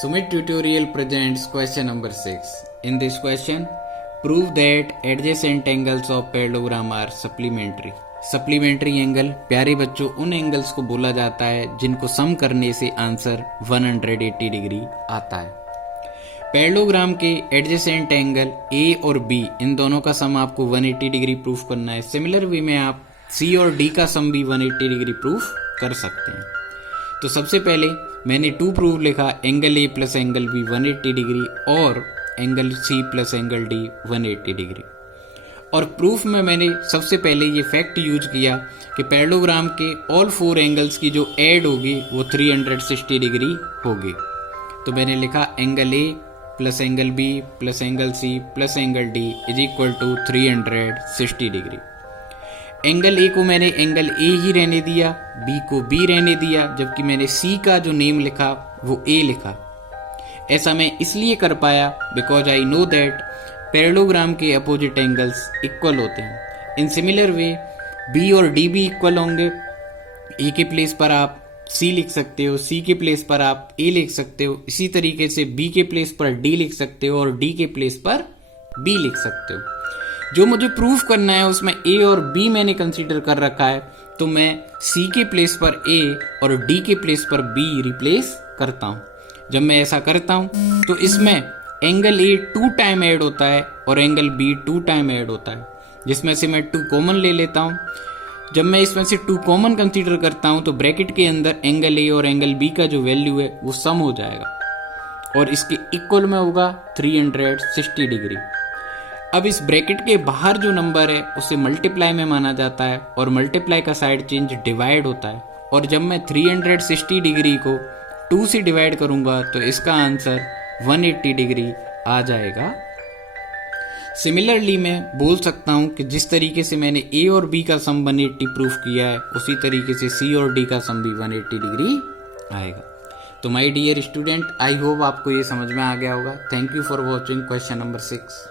Sumit tutorial presents question number 6. In this question, prove that adjacent angles of parallelogram are supplementary. Supplementary angle प्यारे बच्चों उन angles को बोला जाता है जिनको सम करने से आंसर 180 डिग्री आता है। पैरेललोग्राम के एडजेसेंट एंगल ए और बी इन दोनों का सम आपको 180 डिग्री प्रूफ करना है। सिमिलर वे में आप सी और डी का सम भी 180 डिग्री प्रूफ कर सकते हैं। तो सबसे पहले मैंने टू प्रूफ लिखा, angle A plus angle B 180 degree और angle C plus angle D 180 degree. और प्रूफ में मैंने सबसे पहले ये फैक्ट यूज किया कि पैरेललोग्राम के ऑल फोर एंगल्स की जो ऐड होगी वो 360 डिग्री होगी। तो मैंने लिखा angle A plus angle B plus angle C plus angle D is equal to 360 degree. Angle A को मैंने एंगल ए ही रहने दिया, बी को बी रहने दिया, जबकि मैंने सी का जो नेम लिखा वो ए लिखा। ऐसा मैं इसलिए कर पाया because I know that parallelogram के अपोजिट एंगल्स इक्वल होते हैं। इन सिमिलर वे बी और डी भी इक्वल होंगे। ए के प्लेस पर आप सी लिख सकते हो, सी के प्लेस पर आप ए लिख सकते हो, इसी तरीके से बी के प्लेस पर डी लिख सकते हो और डी के प्लेस पर बी लिख सकते हो। जो मुझे प्रूफ करना है उसमें ए और बी मैंने कंसीडर कर रखा है, तो मैं सी के प्लेस पर ए और डी के प्लेस पर बी रिप्लेस करता हूं। जब मैं ऐसा करता हूं तो इसमें एंगल ए 2 टाइम ऐड होता है और एंगल बी 2 टाइम ऐड होता है, जिसमें से मैं 2 कॉमन ले लेता हूं। जब मैं इसमें से 2 कॉमन कंसीडर करता हूं तो ब्रैकेट के अंदर एंगल ए और एंगल बी का जो वैल्यू है वो सम हो जाएगा और इसके इक्वल में होगा 360 डिग्री। अब इस ब्रैकेट के बाहर जो नंबर है उसे मल्टीप्लाई में माना जाता है और मल्टीप्लाई का साइड चेंज डिवाइड होता है। और जब मैं 360 डिग्री को 2 से डिवाइड करूंगा तो इसका आंसर 180 डिग्री आ जाएगा। सिमिलरली मैं बोल सकता हूं कि जिस तरीके से मैंने ए और बी का सम 180 प्रूफ किया है उसी तरीके से सी और डी का सम भी 180 डिग्री आएगा। तो my dear student, I hope आपको ये समझ में आ गया होगा। Thank you for watching question number 6।